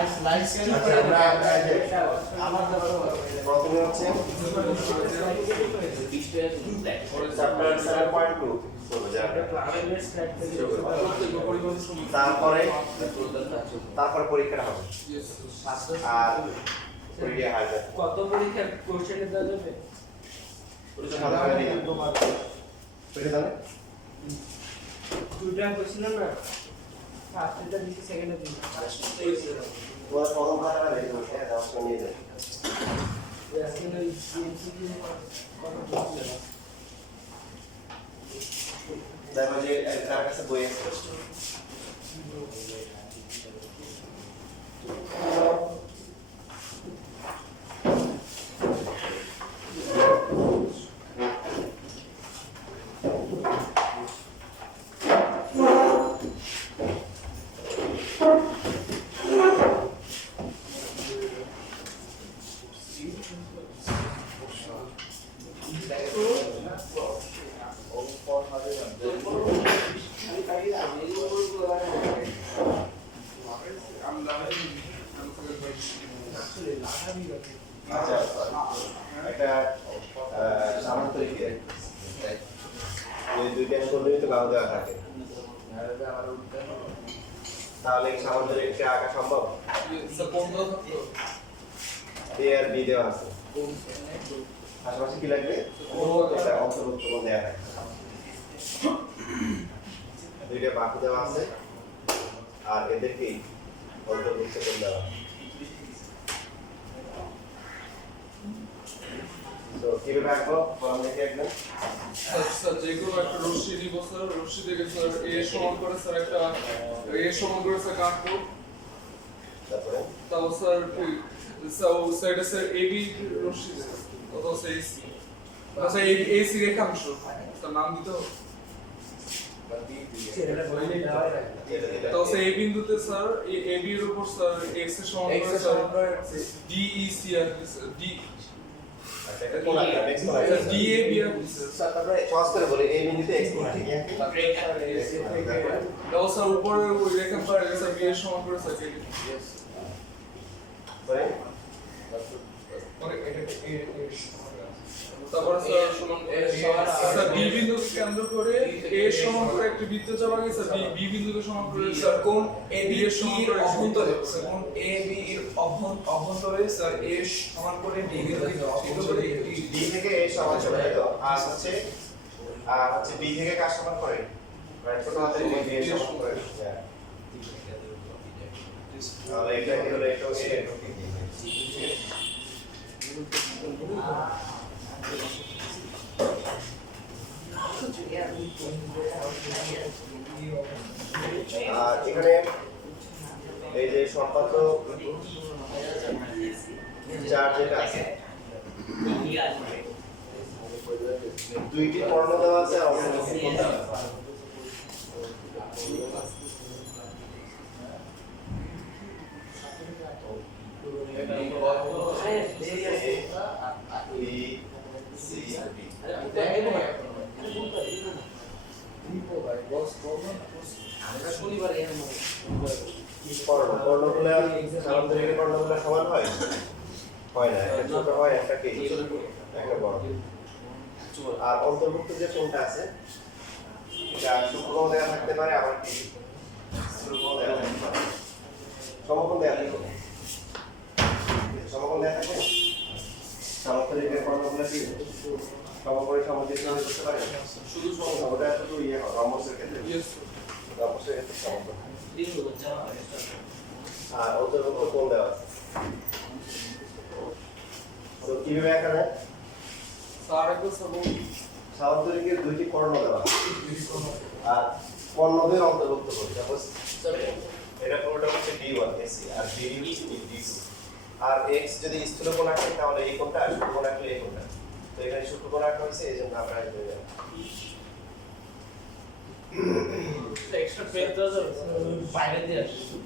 আচ্ছা আমরা এই যে প্রথমে হচ্ছে চ্যাপ্টার 7.2 তারপরে পরীক্ষা হবে আর পরীক্ষা হবে কত পরীক্ষার কোশ্চেন দেওয়া যাবে দুটা কোশ্চেন না ফার্স্টটা দিছি সেকেন্ডটা দিছি তোমার প্রথম খাতাটা রেডি করতে হবে অপশন নিয়ে যাবে আজকে ওই সিএমসি কত কোশ্চেন দেখো যে তার কাছে বই আছে একটা সামান্তরিকে দুই দুইটা সরলই তো বাহু দেওয়া থাকে তাহলে এই সামান্তরিককে আঁকা সম্ভব এ আর বি দেওয়া আছে পাশাপাশি কি লাগবে এটা অন্তর্ভুক্ত কোণ দেওয়া থাকে দুইটা বাহু দেওয়া আছে আর এদেরকেই অন্তর্ভুক্ত কোণ দেওয়া তো কিভাবে আঁকবো ফর্ম দেখে একদম স্যার যে কোনো একটা রশ্মি নিব স্যার রশ্মি থেকে স্যার এ সমান করে স্যার একটা এ সমান করে স্যার কাটবো তারপরে তাও স্যার সাইডে স্যার এবি রশ্মি অথবা স্যার এসি স্যার এসি রেখাংশ স্যার নাম দিতে হবে তাও স্যার এই বিন্দুতে স্যার এবি এর উপর স্যার এক্স এর সমান করে স্যার ডিইসি আর ডি কোন একটা x কোন একটা ডিএবি আর স্যার তারপরে সহজ করে বলি এই বিন্দুতে x কোন ঠিক আছে তাও স্যার উপরে ওই রেখাংশটা স্যার বি এর সমান করে স্যার কেটে পরে তারপরে স্যার বি বিন্দুকে কেন্দ্র করে এ সমান করে একটা বৃত্ত চাপা গেছে স্যার বি বিন্দুকে সমান করে স্যার কোণ এ বি এর সমান করে অভ্যন্তরে স্যার কোণ এ বি এর অভ্যন্তরে স্যার এ সমান করে ডি বিন্দুকে চিহ্নিত করে একটি d থেকে a সমান করে তাই তো আর হচ্ছে b থেকে কার সমান করে রাইট ছোট হাতের b এর সমান করে তাহলে এটা কি হলো এটা হচ্ছে আর এখানে এই যে সম্পাদ্য চার যেটা আছে দুইটি কর্ণ দেওয়া আছে আর অন্তর্ভুক্ত কোণ দেওয়া আছে কর্ণগুলো সামান্তরিকের কর্ণগুলো সমান হয় হয় না একটা ছোট হয় একটা কি একটা বড় আর অন্তর্ভুক্ত যে কোণটা আছে এটা সূক্ষ্মকোণ দেওয়া থাকতে পারে আবার কি স্থূলকোণ দেওয়া থাকতে পারে সমকোণ দেওয়া থাকে সমকোণ দেওয়া থাকে সামান্তরিকের কর্ণগুলো কি সমকোণে সমদ্বিখণ্ড করতে পারে শুধু ওটা শুধু ইয়ে হয় রম্বসের ক্ষেত্রে রম্বসের ক্ষেত্রে সমকোণ আর অন্তর্ভুক্ত কোণ দেওয়া আছে তো কিভাবে আঁকা যায় স্যার একবার স্যার সামান্তরিকের দুইটি কর্ণ দেওয়া আছে আর কর্ণদের অন্তর্ভুক্ত করি সাপোজ এটা পুরোটা হচ্ছে d1 এসি আর d হচ্ছে d2 আর x যদি স্থূলকোণ আঁকে তাহলে এই কোণটা আর সূক্ষ্মকোণ আঁকলে এই কোণটা তো এখানে সূক্ষ্মকোণ আঁকা হয়েছে এইজন্য আমরা এটা জানি এক্সট্রা পেজ দাও বাইরে দিয়ে আসো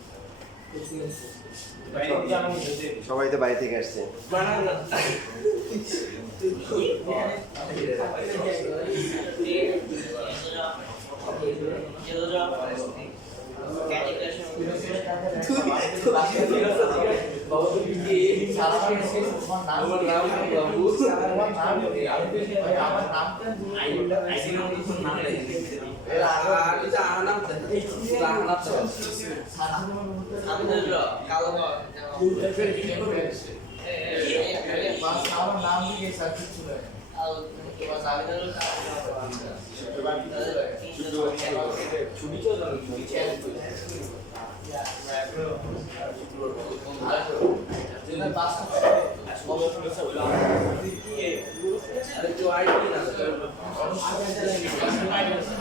সবাই তো বাড়ি থেকে আসছে বানানা আমার নাম দিয়ে স্যার কিছু নাই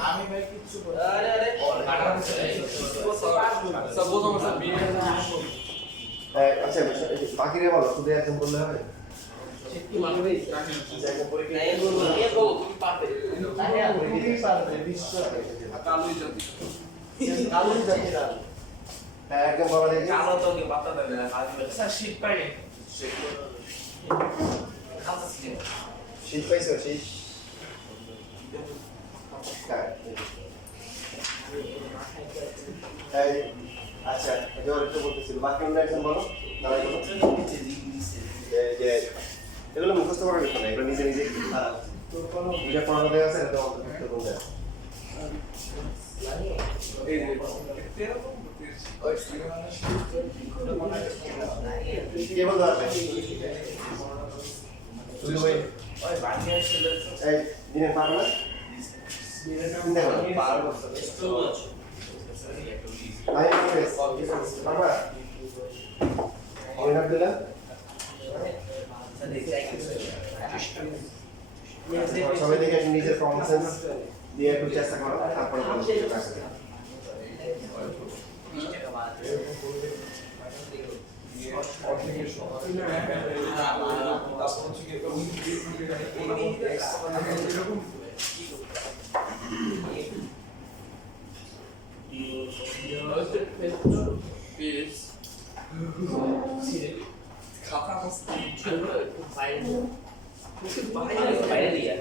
আমি ভাই কিছু সাপোজ আমার স্যার বি আচ্ছা বাকিরে বলো শুধু একজন বললে হবে কালোই জাতি একদম বলা দেখি কালো তো কি পাতা দেবে না স্যার শীত পাইনি শীত পাইছো শীত আচ্ছা এবার একটু বলতেছিল বাকি অন্য একজন বলো দাঁড়াই বলো যে এগুলো মুখস্থ করার বিষয় না এগুলো নিজে নিজে দুইটা পড়ানো দেওয়া আছে এটা অন্তর্ভুক্ত করুন দেয় এই যে এরকম কে বলতে পারবে শুধু ওই এই দিনে পারো না পারবো আমি পারবা অমিনার দিলা সবাই দেখে নিজের কমন সেন্স দিয়ে একটু চেষ্টা করো তারপরে বলো খাতা বাইরে দিয়ে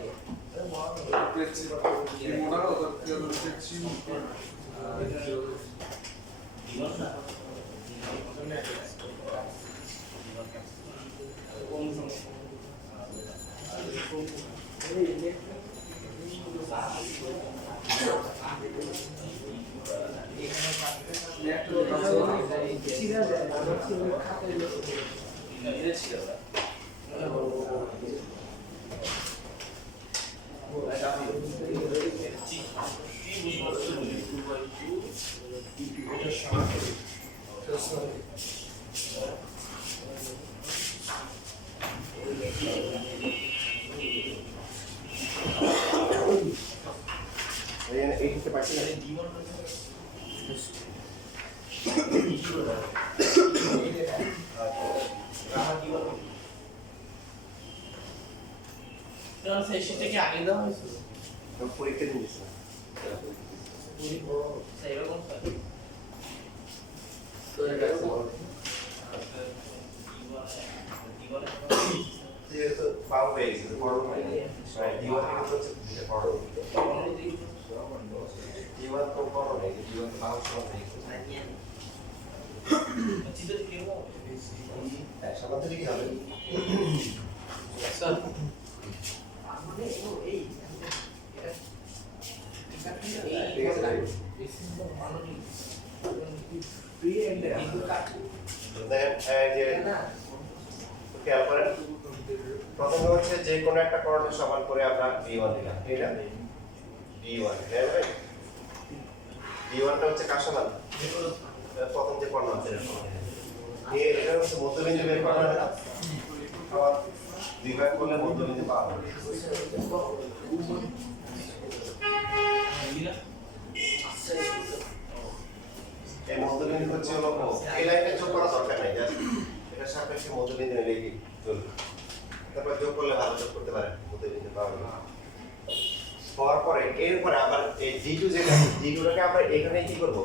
এই দিতে পারছি না সেটা কি আগে দেওয়া হয়েছে পরীক্ষা দিন দিচ্ছি এরকম যেহেতু পাও হয়ে গেছে বড় হয় দিওয়ান হচ্ছে এটা বড় দিওয়ান তো বড় নেই দিওয়ান পাও সব নেই একসাথে কি হবে স্যার ঠিক আছে দেখেন যে খেয়াল করেন প্রথমে হচ্ছে যে কোনো একটা কর্ণের সমান করে আমরা d1 দিলাম ঠিক আছে d1 খেয়াল করেন d1টা হচ্ছে কার সমান প্রথম যে কর্ণ আছে এটা হচ্ছে মধ্যবিন্দু বের করা হবে না আবার বিভাগ করলে মধ্যবিন্দু পাওয়া যাবে এই মধ্যবিন্দু হচ্ছে হলো এই লাইনে যোগ করা দরকার নাই জাস্ট এটা সাপেক্ষে মধ্যবিন্দু নিলে কি চলবে তারপর যোগ করলে ভালো যোগ করতে পারেন মধ্যবিন্দু পাওয়া যাবে হওয়ার পরে এরপরে আবার এই g2 যেটা g2টাকে আমরা এখানে কি করব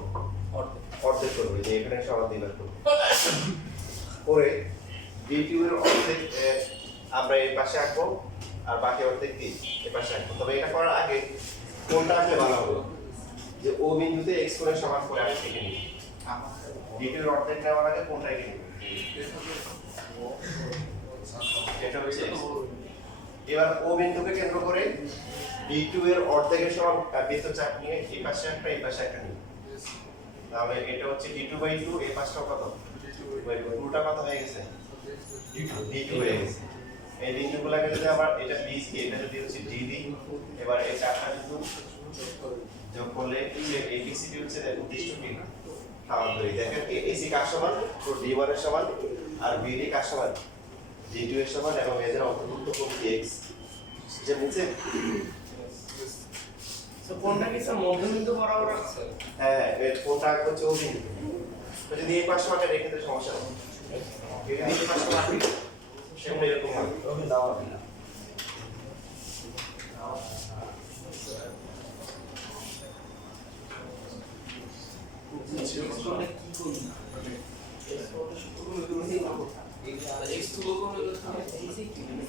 অর্ধেক করব যে এখানে সমান দ্বিঘাত করব পরে g2 এর অর্ধেক আমরা এই পাশে আঁকবো আর বাকি অর্ধেক কি এই পাশে আঁকবো তবে এটা করার আগে কোনটা আঁকলে ভালো হবে যে ও বিন্দুতে x কোণের সমান করে আমি কেটে নিই D2 এর অর্ধেক নেওয়ার আগে কোনটা এগিয়ে নেবে? এটা হচ্ছে X। এবার O বিন্দুকে কেন্দ্র করে D2 এর অর্ধেকের সমান বৃত্তচাপ নিয়ে এই পাশে একটা এই পাশে একটা নিই। তাহলে এটা হচ্ছে D2/2, এই পাশটা কত? পুরোটা কত হয়ে গেছে? D2 হয়ে গেছে। এই বিন্দুগুলোকে যদি আবার এটা BC, এটা যদি হচ্ছে DB, এবার এই চারটা বিন্দু যোগ করলে যে ABCD হচ্ছে নির্দিষ্ট কি সমান্তরাল। দেখেন AC কার সমান? তো D1 এর সমান, আর BD কার সমান? D2 এর সমান, এবং এদের অন্তর্ভুক্ত কোণ X। যে নিচে তো কোনটা কি স্যার মধ্যবিন্দু বরাবর আছে? হ্যাঁ, এর কোণটা হচ্ছে O বিন্দু। তো যদি এই পাশে মাকে রেখে দিলে সমস্যা হবে। যদি এই পাশে মাকে সেমন এরকম হবে, তবে দাও হবে না।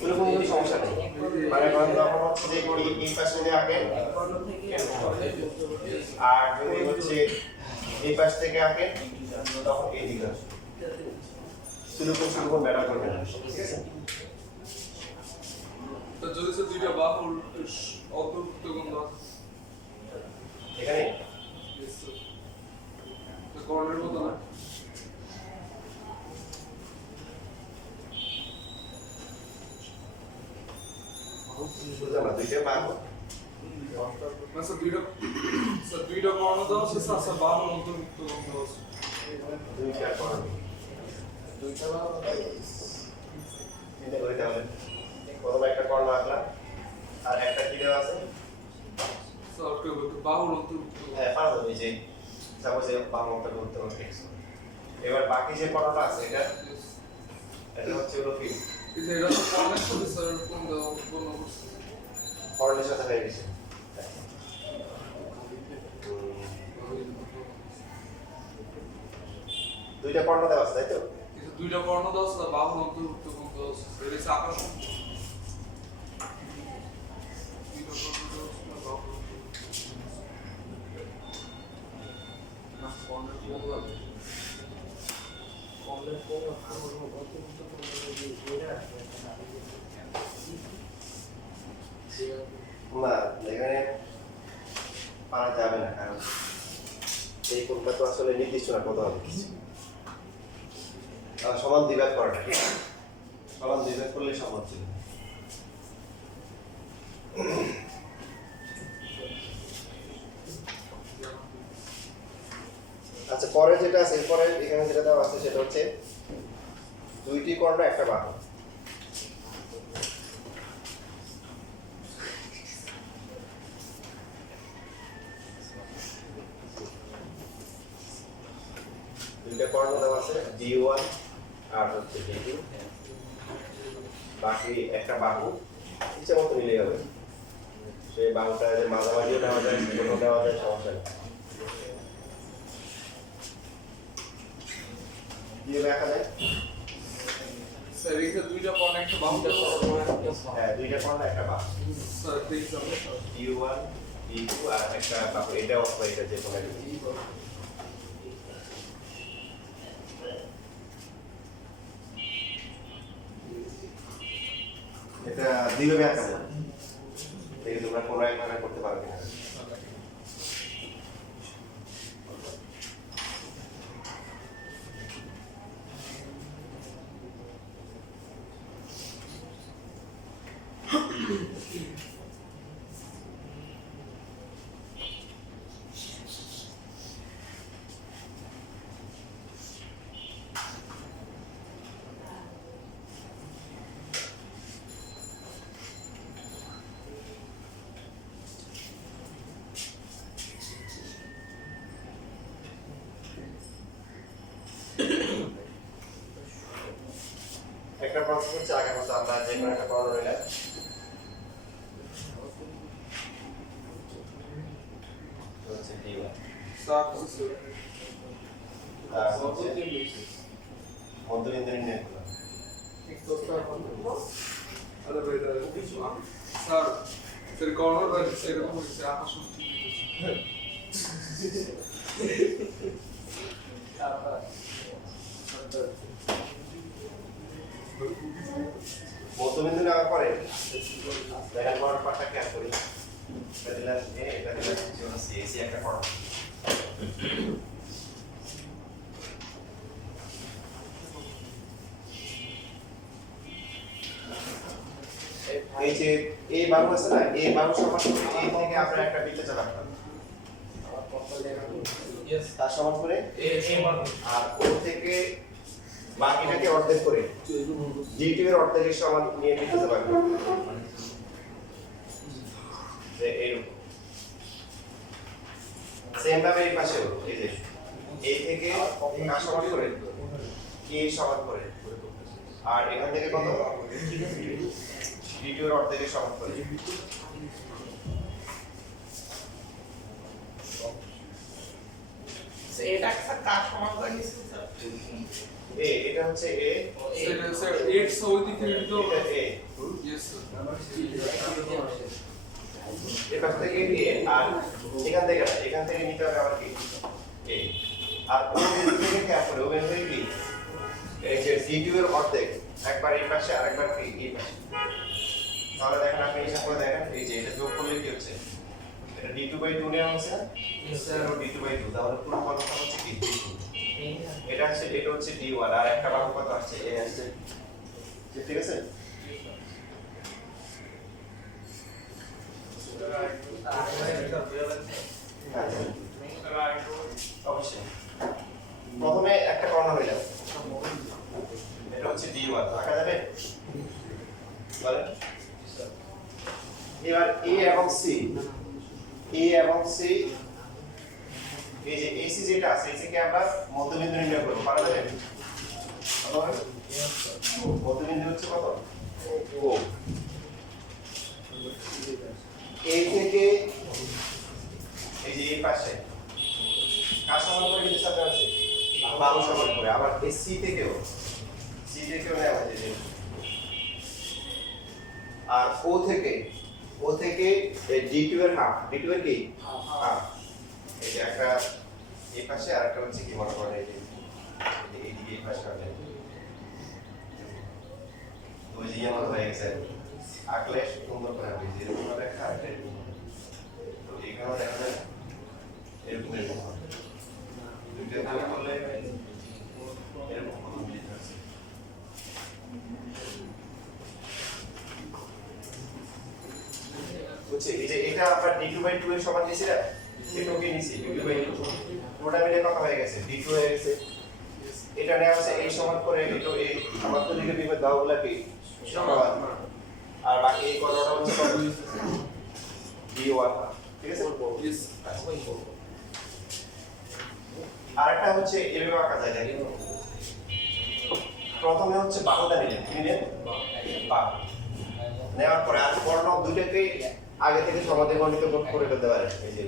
এরকম কোনো সমস্যা নেই। মানে ধরুন যখন হচ্ছে যে এই পাশে যদি আগে এরকম হবে। আর যদি হচ্ছে এই পাশ থেকে আগে তখন এই দিকে আসবে। শুধু ম্যাটার করবে না, ঠিক আছে? তো যদি সে দুইটা বাহুর অন্তর্ভুক্ত কোণ দাও এখানে তো কর্ণের মতো না বুঝলাম না, দুইটা বাহু মানে দুইটা কর্ণ দাও সে স্যার বাহুর অন্তর্ভুক্ত কোণ দাও দুইটা কর্ণ, দুইটা বাহু চিন্তা করি তাহলে। প্রথমে একটা কর্ণ আঁকলাম, আর একটা কি দেওয়া আছে? স্যার বাহুর অন্তর্ভুক্ত হ্যাঁ, পারবো। এই যে সাপোজ বাহু অন্তর্ভুক্ত করতে। এবার বাকি যে কর্ণটা আছে এটা হচ্ছে হলো কি এটা তো কর্ণের সাথে স্যার কোণ দাও কোণ অবস্থা কর্ণের সাথে হয়ে গেছে। দুইটা কর্ণ দেওয়া আছে, তাই তো? কিন্তু দুইটা কর্ণ দাও স্যার বাহুর অন্তর্ভুক্ত কোণ দাও এটা হচ্ছে আকর্ষণ দুইটা কর্ণ দাও স্যার বাহুর না কর্ণের কোণ দাও না, এখানে পারা যাবে না, কারণ এই কোণটা তো আসলে নির্দিষ্ট না কত হবে। সমান দুই ভাগ করাটা ঠিক আছে? সমান দুই ভাগ করলে সমান ছিল। আচ্ছা, পরে যেটা আছে, এরপরে এখানে যেটা দেওয়া আছে সেটা হচ্ছে দুইটি কর্ণ একটা বাহু। দুইটা কর্ণ দেওয়া আছে D1 আর হচ্ছে D2, বাকি একটা বাহু ইচ্ছা মতো নিলে হবে। সেই বাহুটা মাঝামাঝিও নেওয়া যায়, ছোট নেওয়া যায়, সমস্যা নেই। দিয়ে দেখা যায় স্যার এখানে দুইটা কর্ণ একটা বাহু দাও হ্যাঁ, দুইটা কর্ণ একটা বাহু। স্যার দেখি D1 D2 আর একটা বাহু, এটা অথবা এটা যে কোনো একটা। এটা দুইভাবে আঁকা যায়, দেখে তোমরা কোনো একভাবে করতে পারবে না। একটা প্রসেস হচ্ছে আগের মতো আমরা যে কোনো একটা কর্ণ নিলাম, হচ্ছে D1 স্যার আর হচ্ছে মধ্যবিন্দু নির্ণয় করলাম। আরে ভাই স্যার স্যার কর্ণ রাখছে এরকম হচ্ছে আকর্ষণ ঠিক মধ্যবিন্দু নেওয়ার পরে দেখেন বড় পার্টটা খেয়াল করি, এটা দিলাম এ, এটা দিলাম সি, সি একটা কর্ণ। এই যে এ বাহু আছে না, এ বাহু সমান করে এ থেকে আমরা একটা বৃত্ত রাখলাম, তার সমান করে আর ও থেকে বাকিটাকে অর্ধেক করে জি2 এর অর্ধেকের সমান নিয়ে নিতে পারবে, যে এইরকম। সেম ভাবে এই পাশেও এই যে এ থেকে কার সমান করে কে সমান করে, আর এখান থেকে কত জি2 এর অর্ধেকের সমান করে। এটা কার সমান করে নিচ্ছেন স্যার? এ এটা হচ্ছে এ, স্যার 8 সো ওই দিক থেকে তো এটা এ, ইয়েস স্যার এর পাশ থেকে এ, আর এখান থেকে না, এখান থেকে নিতে হবে আবার কি এ, আর ও বিন্দু থেকে খেয়াল করে ও বিন্দু থেকে কি এই যে জি2 এর অর্ধেক, একবার এই পাশে আর একবার কি এই পাশে। তাহলে দেখেন আপনি হিসাব করে দেখেন, এই যে এটা যোগ করলে কি হচ্ছে, এটা d2/2 নেওয়া হচ্ছে না স্যার, ও d2/2, তাহলে পুরো ফলাফল হচ্ছে কি d2, এটা হচ্ছে d1, আর একটা বাহু কত আসছে এ আসছে, ঠিক আছে। অবশ্যই প্রথমে একটা কর্ণ হয়ে যাবে, এটা হচ্ছে d1 আঁকা যাবে বলেন। এবার এ এবং সি, এ এবং সি, এই যে এসি যেটা আছে এটাকে আমরা মধ্যবিন্দু নির্ণয় করব, পারা যাবে? কত হবে? মধ্যবিন্দু হচ্ছে কত? ও। এই থেকে এই যে এই পাশে কার সমান করে কিন্তু সাথে আছে বাহু সমান করে, আবার এই সি থেকেও নেওয়া যায় যে, আর ও থেকে এই d2 এর হাফ, d2 এর কি হাফ, এই যে একটা এই পাশে আর একটা হচ্ছে কি মনে করেন এই যে এইদিকে এই পাশে হবে, ওই যে আমার হয়ে গেছে আঁকলে সুন্দর করে হবে, যে এরকম রেখা আছে তো এখানেও দেখা যায় এরকম হবে, দুইটা যোগ করলে এরকম হবে। বুঝছি, এই যে এটা আমরা d2/2 এর সমান নিছি না, এটাও কি নিছি d2/2, পুরোটা মিলে কত হয়ে গেছে d2 হয়ে গেছে। এটা নেওয়া হচ্ছে এই সমান করে এটা এই আমার তো দিকে বিপদ দাওগুলা কি সমান, আর বাকি এই কতটা হচ্ছে কত d1, ঠিক আছে। ইয়েস আরেকটা হচ্ছে এভাবে আঁকা যায়, দেখেন প্রথমে হচ্ছে বাহুটা নিলেন, কি নিলেন বাহু নেওয়ার পরে আর কর্ণ দুইটাকে আগে থেকে সমাধিগণিত করে ফেলতে পারেন, এই যে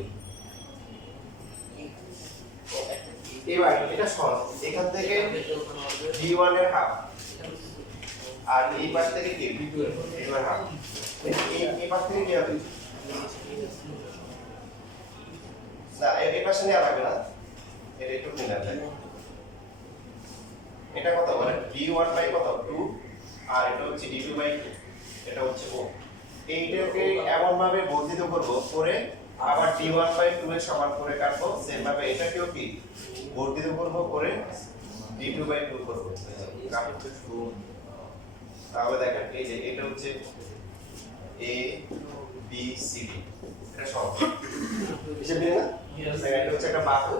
এবার এটা সহজ, এখান থেকে d1 এর হাফ আর এই পাশ থেকে কি d2 এর হাফ, এই পাশ থেকে কি হবে না, এই পাশে নেওয়া লাগবে না, এটা একটু নিয়ে নেওয়া যায়। এটা কত বলেন d1/2 কত 2, আর এটা হচ্ছে d2/2, এটা হচ্ছে ও। এইটাকে এমন ভাবে বর্ধিত করব করে আবার d1/2 এর সমান করে কাটবো, সেম ভাবে এটাকেও কি বর্ধিত করব করে d2/2 করব, তাহলে দেখেন এই যে এটা হচ্ছে a b c d, এটা সমান হিসেব দিন না, এটা হচ্ছে একটা বাহু,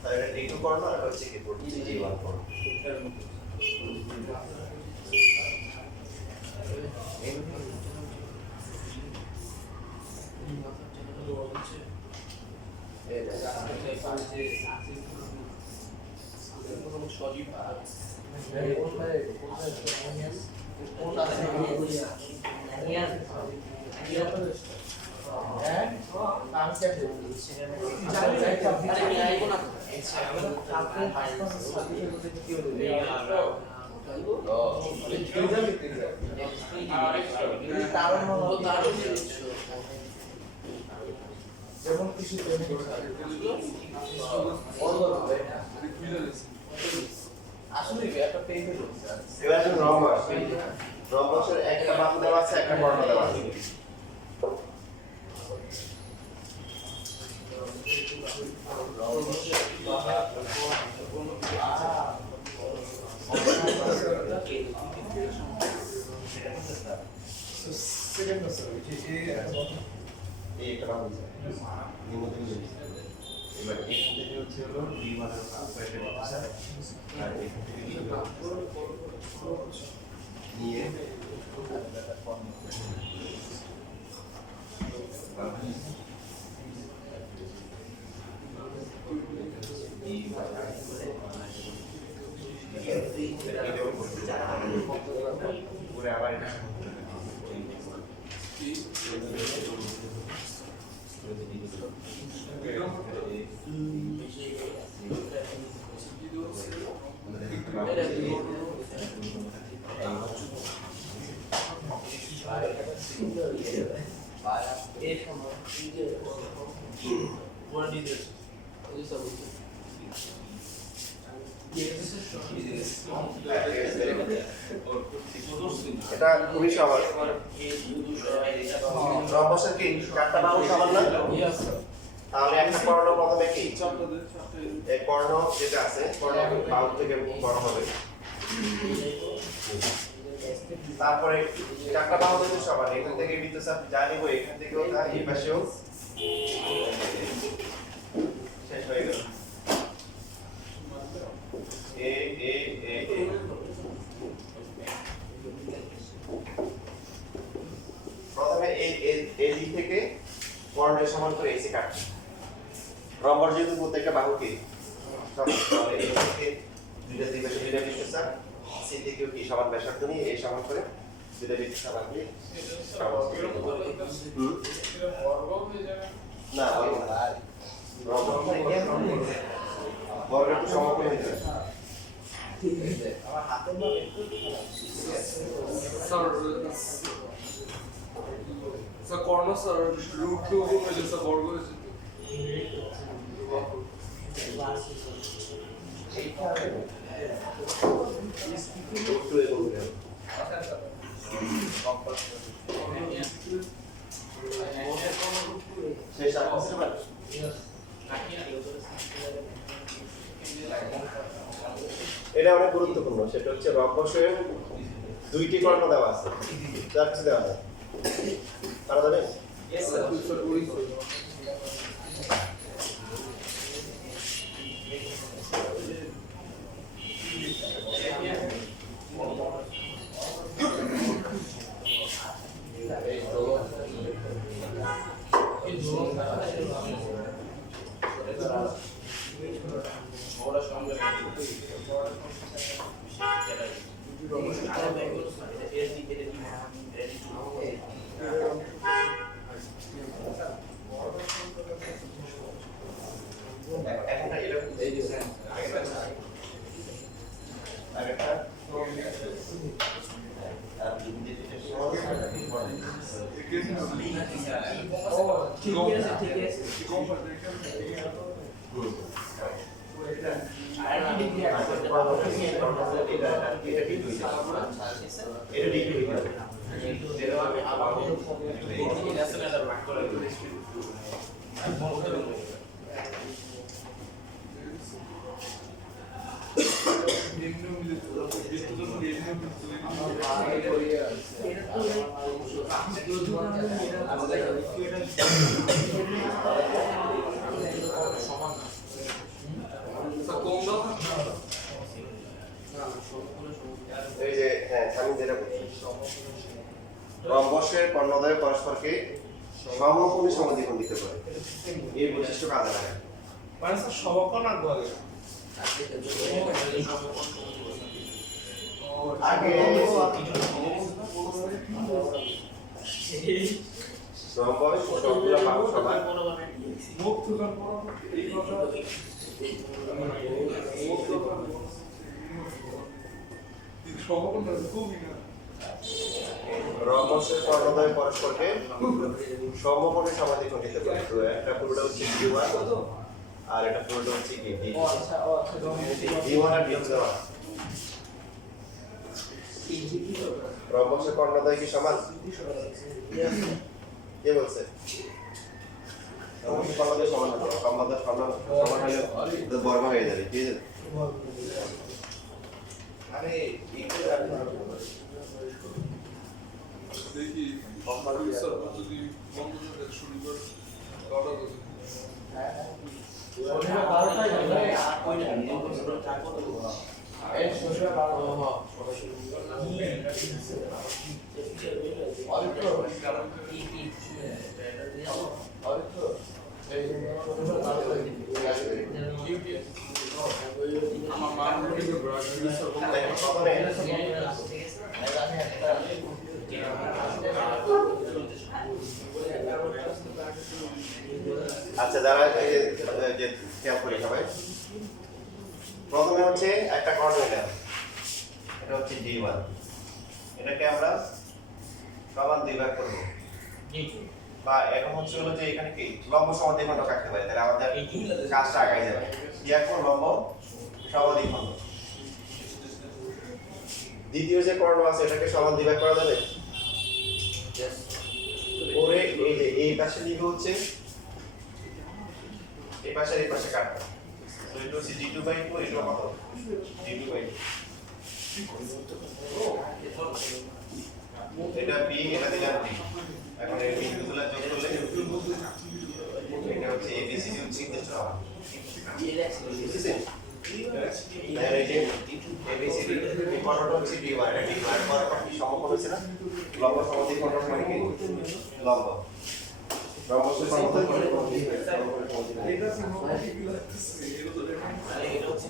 তাহলে এটা d2 কর্ণ আর এটা হচ্ছে কি d1 কর্ণ। যেমন কিছু আসলে এবার আসুন রম্বস। রম্বসের একটা বাহু দেওয়া আছে, একটা কর্ণ দেওয়া আছে। এই একটা বাহু আছে। নিম্নদিকে নিয়েছে। এবার এখান থেকে হচ্ছে হলো D1 এর পাশে আছে। আর এখান থেকে নিয়ে পুরো আবার এটা খুবই সহজ। রম্বসের কি চারটা বাহু সমান না? তাহলে একটা কর্ণ প্রথমে কি? এই কর্ণ যেটা আছে, কর্ণ বাহু থেকে বড় হবে। তারপরে চারটা বাহু কিন্তু সমান, এখান থেকে বৃত্তচাপ যা নিব এখান থেকেও তা, এই পাশেও শেষ হয়ে গেল। এ এ এ এ প্রথমে এই দিক থেকে কর্ণের সমান করে এসে কাটবে। রম্বস যেহেতু প্রত্যেকটা বাহু কি সমান, তাহলে এই থেকে দুইটা দিকে দুইটা বৃত্তচাপ, সি থেকেও কি সমান ব্যাসার্ধ নিয়ে এই সমান করে দুইটা বৃত্তচাপ আঁকলে না বর্গের তো সমকোণ হতে হবে। স্যার কর্ণ স্যার রুট টু হয়েছে স্যার বর্গ হয়েছে শেষ আর বুঝতে পারছ? এটা অনেক গুরুত্বপূর্ণ, সেটা হচ্ছে রম্বসের দুইটি কর্ণ দেওয়া আছে, যার কিছু দেওয়া আছে তারা যাবে। এই যে হ্যাঁ আমি যেটা বলছি, রম্বসের কর্ণদ্বয় পরস্পরকে সমকোণী সমদ্বিখণ্ড দিতে পারে, এই বৈশিষ্ট্য কাজে লাগে। মানে স্যার সমকোণ আর বলে আগে রম্বস সবগুলো বাহু সমান, মুখ থেকে এই কথা সমকোণ খুবই না রম্বসের কর্ণদ্বয় পরস্পরকে সমকোণী সমদ্বিখণ্ড দিতে পারে। তো একটা পুরোটা হচ্ছে D1 আর একটা পুরোটা হচ্ছে কি D1 আর D2 দেওয়া। রম্বসের কর্ণদ্বয় কি সমান? কে বলছে? রম্বসের কর্ণদ্বয় সমান হবে। কর্ণদ্বয় সমান হলে তো বর্গ হয়ে যাবে। কি হয়ে যাবে? মানে দেখি যদি বন্ধ করে শুরু করে দৌড়া করতে আমার মা মনে করবে আচ্ছা যারা যে খেয়াল করি সবাই, প্রথমে হচ্ছে একটা কর্ণ নিলাম, এটা হচ্ছে D1, এটাকে আমরা সমান দুই ভাগ করবো, বা এখন হচ্ছে হলো যে এখানে কি লম্ব সমদ্বিখণ্ড কাটতে পারি, তাহলে আমাদের কাজটা আগাই যাবে। কি এখন লম্ব সমদ্বিখণ্ড। দ্বিতীয় যে কর্ণ আছে এটাকে সমান দুই ভাগ করা যাবে। পরে এই যে এই পাশে লিখে হচ্ছে এই পাশে কাটবো, তো এটা হচ্ছে D2/2, এটা কত D2/2, এটা B, এটা দিলাম D। এখন এই বিন্দুগুলো যোগ করলে এটা হচ্ছে ABCD হচ্ছে নির্দিষ্ট হবে। বুঝছেন? তাহলে এই যে ABCD এই কর্ণটা হচ্ছে D1, এটা D1 এর পরে কি সমকোণ হচ্ছে না? লম্ব সমদ্বিখণ্ড মানে কি? লম্ব রম্বসের সমদ্বিখণ্ড এটা সিম্পল কি লাগতেছে এটা হচ্ছে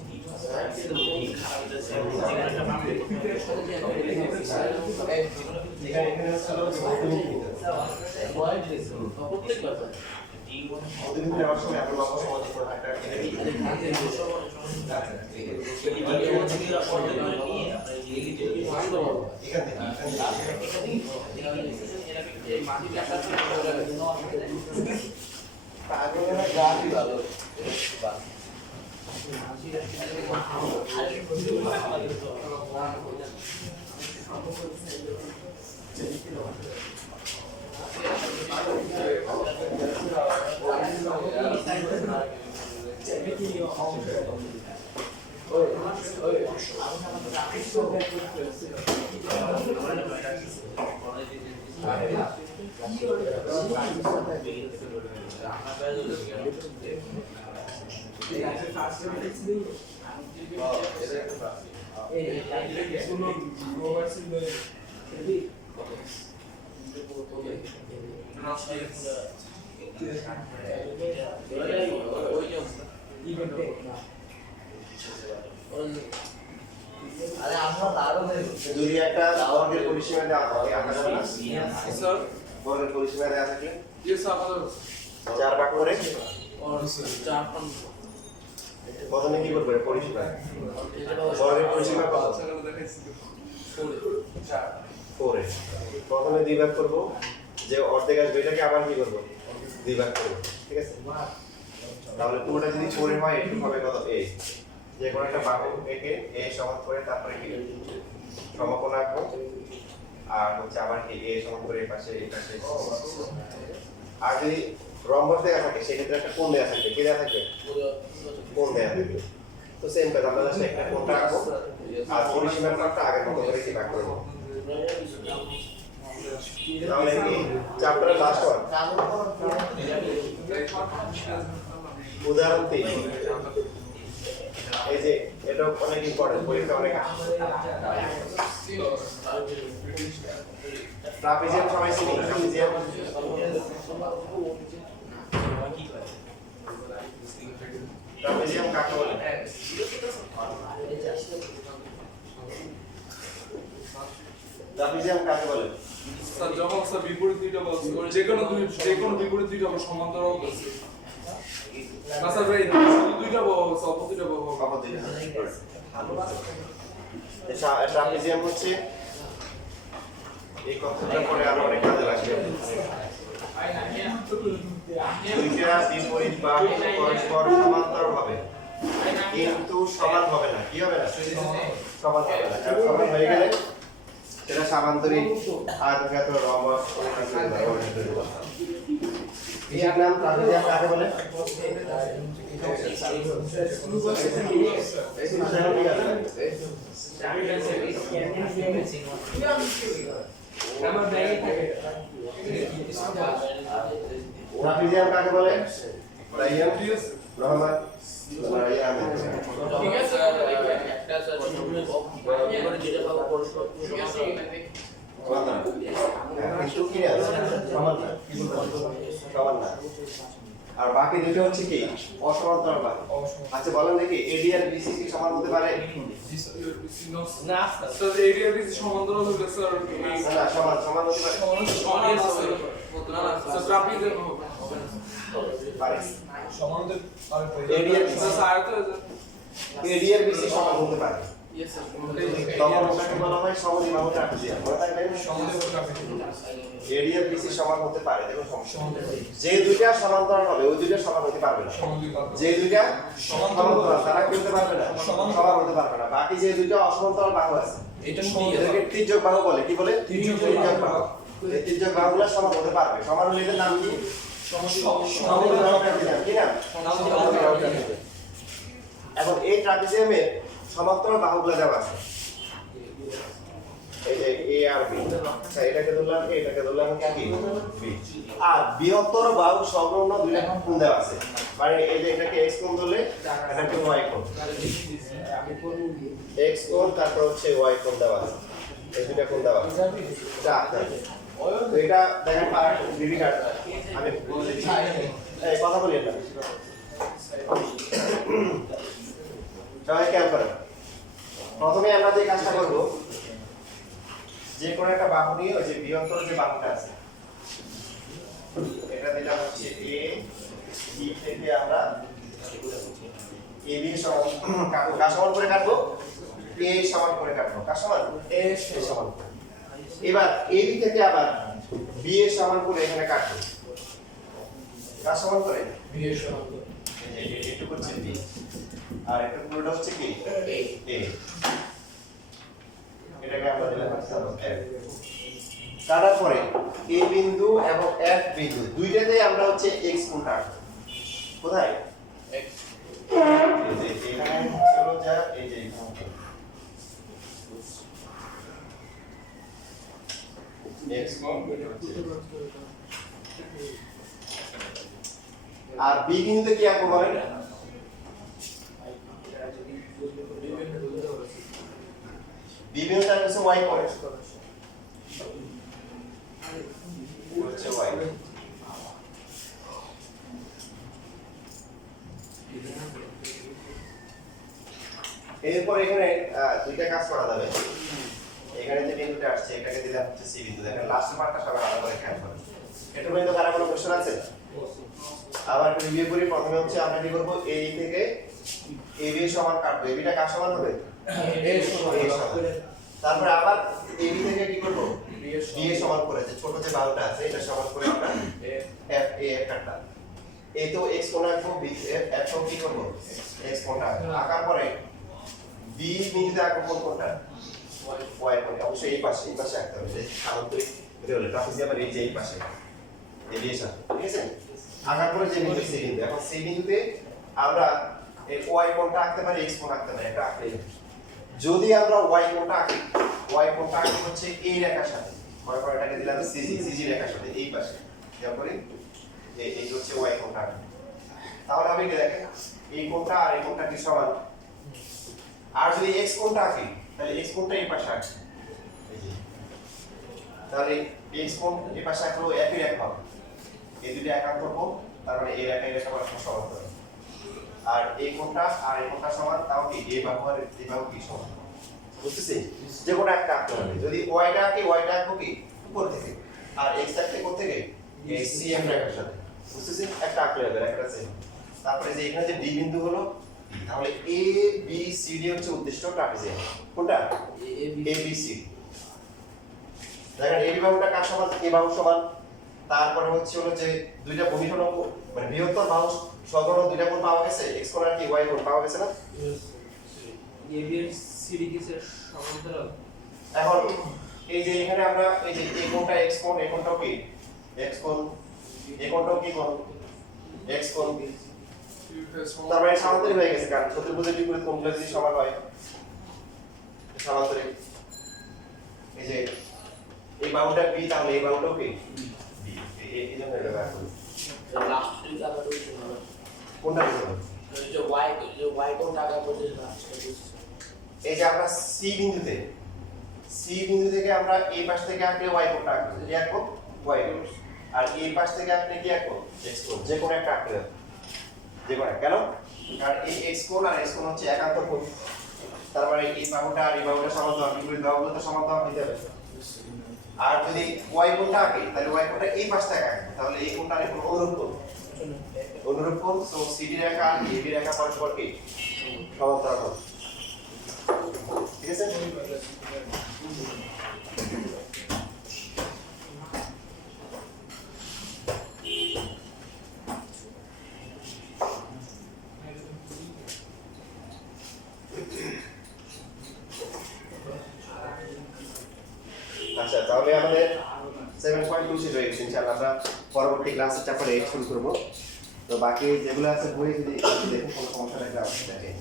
যদি একটা বর্গের পরিসীমা দেওয়া থাকে আঁকা যাবে না? স্যার বর্গের পরিসীমা দেওয়া থাকলে ইয়েস আমাদের 4 ভাগ করে চার প্রথমে কি করবে পরিসীমা? বর্গের পরিসীমা কত? সেখানে দেখাইছি 4 এ প্রথমে 2 ভাগ করব, যে অর্ধেক আসবে এটাকে আবার কি করব? 2 ভাগ করব। ঠিক আছে? তাহলে পুরোটা যদি 4 এ হয় একটু হবে কত? a। যে কোনো একটা বাহু একে a সমান করে তারপরে কি সমকোণ আঁকবো, আর হচ্ছে আবার কি a সমান করে এই পাশে আর যদি রম্বস দেয়া থাকে সেক্ষেত্রে একটা কোণ দেয়া থাকবে। কি দেয়া থাকবে? কোণ দেয়া থাকবে। তো সেম কাজ, আমরা জাস্ট একটা কোণটা আঁকবো আর পরিসীমার মাপটা আগের মতো করে কি ভাগ করব। তাহলে কি চ্যাপ্টারের লাস্ট ওয়ান, উদাহরণ 3। এই যে এটা অনেক ইম্পর্টেন্ট, পরীক্ষা অনেক ট্রাপিজিয়াম সবাই চিনি। ট্রাপিজিয়াম কাকে বলে? ট্রাপিজিয়াম কাকে বলে? স্যার যখন স্যার বিপরীত দুইটা বলছে যে কোনো বিপরীত দুইটা সমান্তরাল বলছে না স্যার ভাই শুধু দুইটা বলছে অপোজিটটা বলছে ট্রাপিজিয়াম হচ্ছে এই কথাটা পরে আরো অনেক কাজে লাগবে। দুইটা বিপরীত বাহু পরস্পর সমান্তরাল হবে কিন্তু সমান হবে না। কি হবে না? সমান হবে না। সমান হয়ে গেলে সেটা সামান্তরিক আয়তক্ষেত্র রম্বস এর নাম ট্রাপিজিয়াম কাকে বলে? ট্রাপিজিয়াম কাকে বলে? রাইয়ান রহমান রাইয়ান ঠিক আছে একটা স্যার পরে যেটা পাবো পরস্পর ঠিক আছে কিন্তু কি আছে সমান না সমান না আর বাকি দুটো হচ্ছে কি অসমান্তরাল বাহু আচ্ছা বলেন দেখি এডি আর বিসি কি সমান হতে পারে? না স্যার এরিয়া বিসি সমান্তরাল হলে স্যার না সমান সমান হতে পারে সমান আছে স্যার ট্রাপিজিয়াম হবে পারে সমান্তর এডি আর বিসি স্যার আয়ত এডি আর বিসি সমান হতে পারে ইয়েস স্যার তখন ওটাকে বলা হয় সমদ্বিবাহু ট্রাপিজিয়াম মনে থাকবে এডি আর বিসি সমান হতে পারে দেখো সমস্যা যে দুইটা সমান্তরাল হবে ওই দুইটা সমান হতে পারবে না যে দুইটা সমান্তরাল তারা কি হতে পারবে না সমান হতে পারবে না বাকি যে দুইটা অসমান্তরাল বাহু আছে এটা এটাকে তির্যক বাহু বলে কি বলে তির্যক বাহু এই তির্যক বাহুগুলো সমান হতে পারবে সমান হলে এটার নাম কি সমদ্বিবাহু ট্রাপিজিয়াম কি না সমদ্বিবাহু ট্রাপিজিয়াম এখন এই ট্রাপিজিয়ামের সমান্তরাল বাহুগুলো দেওয়া আছে এই যে এ আর বি আচ্ছা এটাকে ধরলাম এ এটাকে ধরলাম কি বি আর বৃহত্তর বাহু সংলগ্ন দুইটা কোণ দেওয়া আছে মানে এই যে এটাকে x কোণ ধরলে এটাকে y কোণ x কোণ তারপর হচ্ছে y কোণ দেওয়া আছে এই দুইটা কোণ দেওয়া আছে যা তো এটা দেখেন পার্ট বিবি কাট আমি বলে দিচ্ছি এই কথা বলি না সবাই খেয়াল করেন প্রথমে আমরা যে কাজটা করব যে কোনো একটা বাহু নিয়ে ওই যে বৃহত্তর যে বাহুটা আছে এটা দিলাম হচ্ছে এ বি থেকে আমরা এ বি সমান কাটবো কার সমান করে কাটবো এ সমান করে কাটবো কার সমান এ সমান করে এবার এ বি থেকে আবার বি এর সমান করে এখানে কাটবো কার সমান করে বি এর সমান একটু করছে বি আর একটা পুরোটা হচ্ছে কি এ এটাকে আমরা দিলাম হচ্ছে f কাটার পরে a বিন্দু এবং f বিন্দু দুইটাতে আমরা হচ্ছে x কোণ কাটব কোথায় x এই যে এখানে চলো যা এই যে x কোণ আর b বিন্দুতে কি আঁকবো বলেন বিভিন্ন টাইম হচ্ছে y করে হচ্ছে y এরপর এখানে দুইটা কাজ করা যাবে এখানে যে বিন্দুটা আসছে এটাকে দিলাম হচ্ছে c বিন্দু দেখেন লাস্ট পার্টটা সবাই আলাদা করে খেয়াল করুন এটা পর্যন্ত কারো কোনো কোশ্চেন আছে আবার একটু রিভিউ করি প্রথমে হচ্ছে আমরা কি করব a থেকে ab সমান কাটবো ab টা কার সমান হবে a সমান তারপর আবার ab থেকে কি করব b এর সমান করে যে ছোট যে বাহুটা আছে এটা সমান করে আমরা f a এর কাটলাম a তো x কোণ আঁকবো b f তো কি করব x কোণটা আঁকার পরে b বিন্দুতে আঁকবো কোনটা y কোণ অবশ্যই এই পাশে আঁকতে হবে যে সামান্তরিক এটা হলো ট্রাপিজিয়ামের এই যে এই পাশে এই সাথে ঠিক আছে আঁকার পরে যে বিন্দু c বিন্দু এখন c বিন্দুতে আমরা এই y কোণটা আঁকতে পারি x কোণ আঁকতে পারি এটা আঁকলেই যদি আমরা y কোণটা আঁকি y কোণটা আঁকি হচ্ছে এই রেখার সাথে মনে করো এটাকে দিলাম cg রেখার সাথে এই পাশে খেয়াল করি এই হচ্ছে y কোণটা আঁকি তাহলে আমি কি দেখেন এই কোণটা আর এই কোণটা কি সমান আর যদি x কোণটা আঁকি তাহলে x কোণটা এই পাশে আঁকি এই যে তাহলে x কোণ এই পাশে আঁকলো একই রেখা হবে এই দুটো একাঙ্ক করব তার মানে এই রেখা এই রেখা সমান হবে আর এই কোণটা আর এই কোণটা সমান তাও কি এই বাহু আর এই বাহু কি সমান বুঝতেছি যে কোনো একটা আঁকতে হবে যদি y টা আঁকি y টা আঁকবো কি উপর থেকে আর x টা আঁকতে কোথা থেকে এই CM রেখার সাথে বুঝতেছি একটা আঁকলে হবে একটা আছে তারপরে যে এখানে যে D বিন্দু হলো তাহলে A B C D হচ্ছে উদ্দেশ্য ট্রাপিজিয়াম কোনটা A B C দেখেন এই বাহুটা কার সমান এই বাহু সমান তারপরে হচ্ছে হলো যে দুইটা বহিঃকোণ মানে বৃহত্তর বাহু সংলগ্ন দুইটা কোণ পাওয়া গেছে x কোণ আর কি y কোণ পাওয়া গেছে না AB এর CD কি স্যার সমান্তরাল এখন এই যে এখানে আমরা এই যে এই কোণটা x কোণ এই কোণটাও কি x কোণ এই কোণটাও কি কোণ x কোণ তার মানে সমান্তরাল হয়ে গেছে কারণ চতুর্ভুজের বিপরীত কোণগুলো যদি সমান হয় সমান্তরাল এই যে এই বাহুটা b তাহলে এই বাহুটাও কি b এই জন্য এটা ব্যবহার করি লাস্ট দুইটা আবার দুই শূন্য কোনটা বুঝবো যে y কোন টাকা বলতে লাস্ট এই যে আমরা c বিন্দু থেকে আমরা এই পাশ থেকে আঁকলে y কোণটা আঁকবো কি আঁকবো y কোণ আর এই পাশ থেকে আঁকলে কি আঁকবো x কোণ যে কোনো একটা আঁকলে হবে। যে কোনো কেন কারণ এই x কোণ আর x কোণ হচ্ছে একান্ত কোণ তার মানে এই বাহুটা আর এই বাহুটা সমান্তরাল বিপরীত বাহুগুলো তো সমান্তরাল নিতে হবে আর যদি y কোণটা আঁকি তাহলে y কোণটা এই পাশ থেকে আঁকবো তাহলে এই কোণটা আর এই কোণ অনুরূপ কোণ সো CD রেখা আর AB রেখা পরস্পর কি সমান্তরাল হবে ঠিক আছে আচ্ছা তাহলে আমাদের 7.2 শেষ হয়ে গেছে ইনশাআল্লাহ আমরা পরবর্তী ক্লাসে চ্যাপ্টার 8 শুরু করব তো বাকি যেগুলো আছে বই যদি দেখুন কোনো সমস্যা থাকলে আমাকে দেখেন